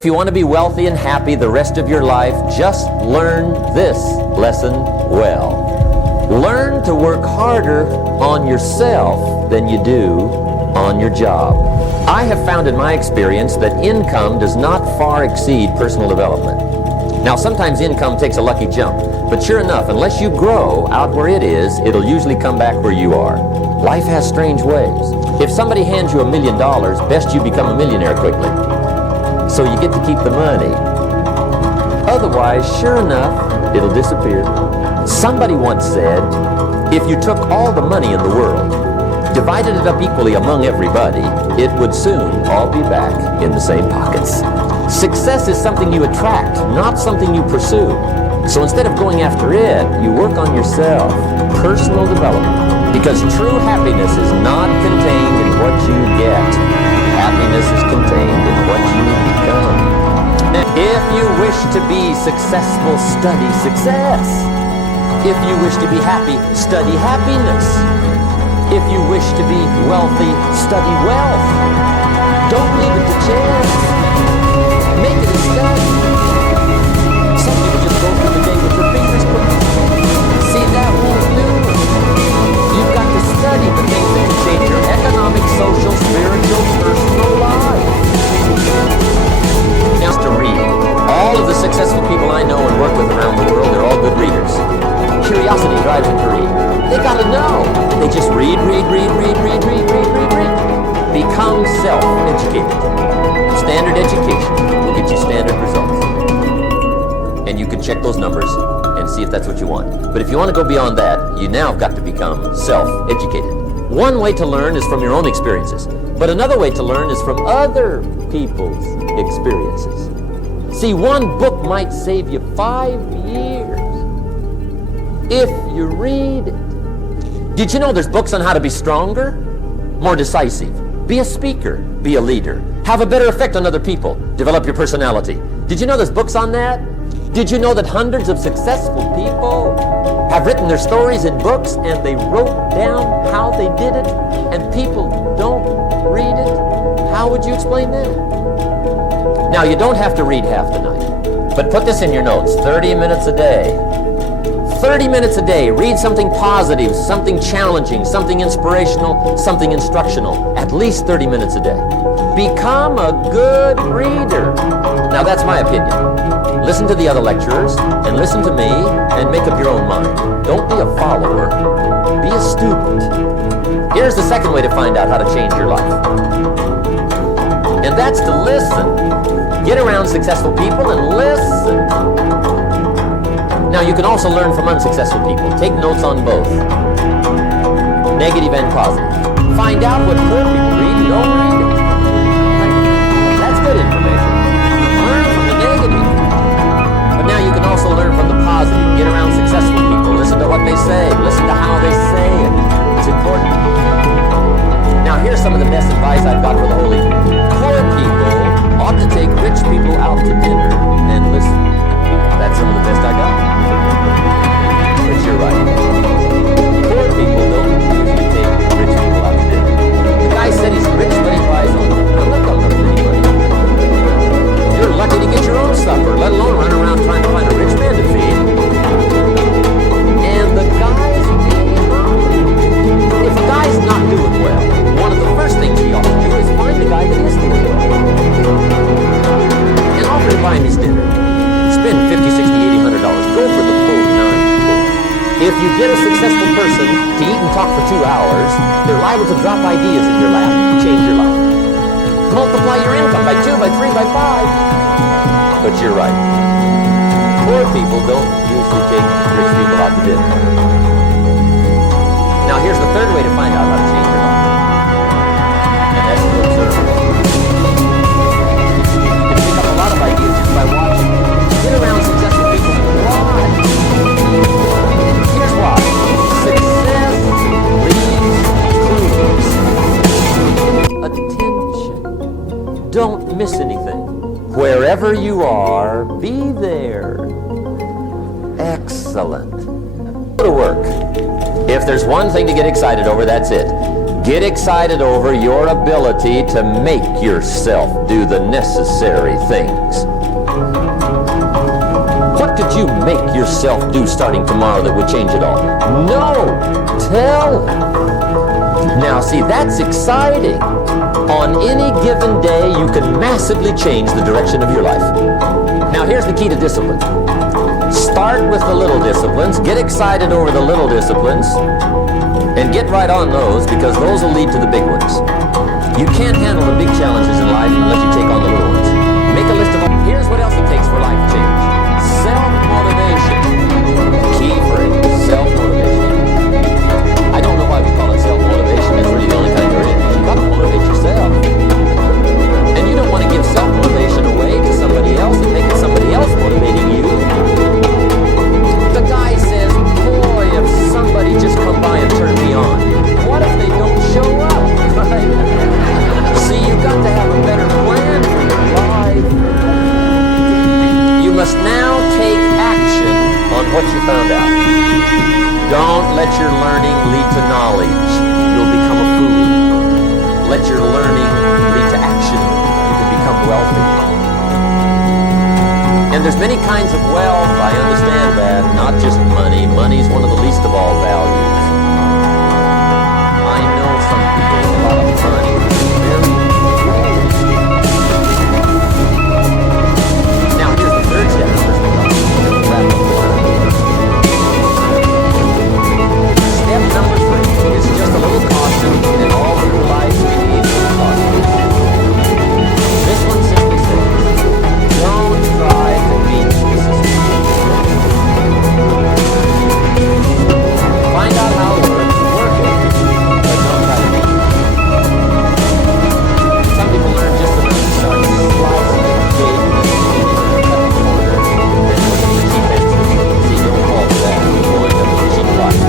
If you want to be wealthy and happy the rest of your life, just learn this lesson well. Learn to work harder on yourself than you do on your job. I have found in my experience that income does not far exceed personal development. Now, sometimes income takes a lucky jump, but sure enough, unless you grow out where it is, it'll usually come back where you are. Life has strange ways. If somebody hands you $1 million, best you become a millionaire quickly, so you get to keep the money. Otherwise, sure enough, it'll disappear. Somebody once said, if you took all the money in the world, divided it up equally among everybody, it would soon all be back in the same pockets. Success is something you attract, not something you pursue. So instead of going after it, you work on yourself, personal development. Because true happiness is not contained in what you get. Happiness is contained in what you become. If you wish to be successful, study success. If you wish to be happy, study happiness. If you wish to be wealthy, study wealth. Don't leave it to chance. Make it a study. Some people just go through the day with their fingers crossed. See, that won't do it. You've got to study the things that can change your economic, social, spiritual, personal life. Now to read. All of the successful people I know and work with around the world, they're all good readers. Curiosity drives them to read. They gotta know. They just read. Become self-educated. Standard education will get you standard results. And you can check those numbers and see if that's what you want. But if you want to go beyond that, you now have got to become self-educated. One way to learn is from your own experiences, but another way to learn is from other people's experiences. See, one book might save you 5 years if you read it. Did you know there's books on how to be stronger, more decisive, be a speaker, be a leader, have a better effect on other people, develop your personality? Did you know there's books on that? Did you know that hundreds of successful people have written their stories in books and they wrote down how they did it, and people don't read it? How would you explain that? Now, you don't have to read half the night, but put this in your notes: 30 minutes a day. 30 minutes a day. Read something positive, something challenging, something inspirational, something instructional. At least 30 minutes a day. Become a good reader. Now, that's my opinion. Listen to the other lecturers, and listen to me, and make up your own mind. Don't be a follower. Be a student. Here's the second way to find out how to change your life. And that's to listen. Get around successful people and listen. Now, you can also learn from unsuccessful people. Take notes on both, negative and positive. Find out what poor people read and don't read it. That's good information. Learn from the negative. But now you can also learn from the positive. Get around successful people. Listen to what they say. Listen to how they say it. It's important. Now, here's some of the best advice I've got for the whole evening. Poor people ought to take rich people out to dinner and listen. That's some of the best I got. But you're right. Poor people don't usually take rich people out to dinner. The guy said he's rich, but he buys them. I'm not coming up with anybody. You're lucky to get your own supper, let alone run around trying to find a rich man to feed. And the guy's getting up. If a guy's not doing well, one of the first things he ought to do is find the guy that is doing well. And offer to buy him his dinner. Spend $50, $60, $80, $100. Go for the full 9 course. If you get a successful person to eat and talk for 2 hours, they're liable to drop ideas in your lap and change your life. Multiply your income by 2, by 3, by 5. But you're right. Poor people don't usually take rich people out to dinner. Now, here's the third way to find out how to change your life. And that's to observe. You can pick up a lot of ideas just by watching. Get around successful people and watch. Here's why. Success leaves clues. Attention. Don't miss anything. Wherever you are, be there. Excellent. Go to work. If there's one thing to get excited over, that's it. Get excited over your ability to make yourself do the necessary things. What could you make yourself do starting tomorrow that would change it all? No! Tell. Now see, that's exciting. On any given day, you can massively change the direction of your life. Now here's the key to discipline. Start with the little disciplines, get excited over the little disciplines, and get right on those, because those will lead to the big ones. You can't handle the big challenges in life unless you take on the little ones. Make a list of all. Here's what else it takes for life change. Self-motivation. Key phrase, self-motivation. I don't know why we call it self-motivation. It's really the only kind there is. You've got to motivate yourself. And you don't want to give self-motivation away to somebody else and make it somebody else motivating you. The guy says, boy, if somebody just come by and turn me on. What if they don't show up? Right? See, you've got to have a better plan for your life. You must now take action on what you found out. Don't let your learning lead to knowledge. You'll become a fool. Let your learning lead to action. You can become wealthy. And there's many kinds of wealth. I understand that. Not just money. Money's one of the least of all values. I know some people with a lot of money. Very foolish. Now here's the third step. Step number 3 is just a little caution, and all through life we need a little caution. This one simply says, don't try to beat the system. Find out how it works, work it, but don't try to beat it. Some people learn just enough to start slicing and caving and cut the corner, and look at the cheap answers. See, don't fall for that. You're going to the cheap life.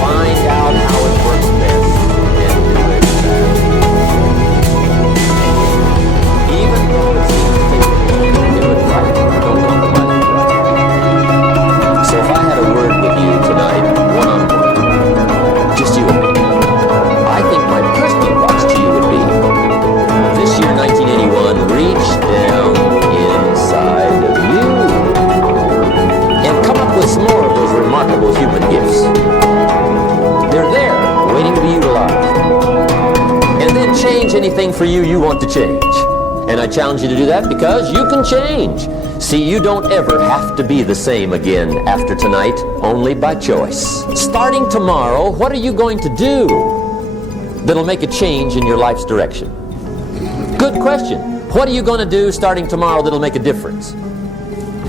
Find out how it works best and do it fast. Even though it seems to take a while, do it right. Don't compromise it right. So if I had a word with you tonight, one-on-one, just you and me, I think my personal advice to you would be, this year 1981, reach down inside of you and come up with some more of those remarkable human gifts. They're there, waiting to be utilized. And then change anything for you want to change. And I challenge you to do that because you can change. See, you don't ever have to be the same again after tonight, only by choice. Starting tomorrow, what are you going to do that'll make a change in your life's direction? Good question. What are you going to do starting tomorrow that'll make a difference?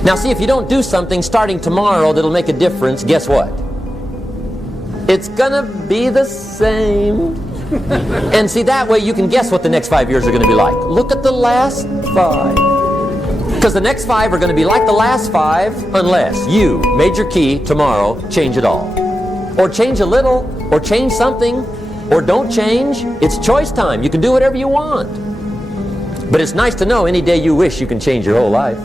Now see, if you don't do something starting tomorrow that'll make a difference, guess what? It's gonna be the same. And see, that way you can guess what the next 5 years are gonna be like. Look at the last 5. Because the next 5 are gonna be like the last 5 unless you, major key, tomorrow, change it all. Or change a little, or change something, or don't change. It's choice time. You can do whatever you want. But it's nice to know any day you wish you can change your whole life.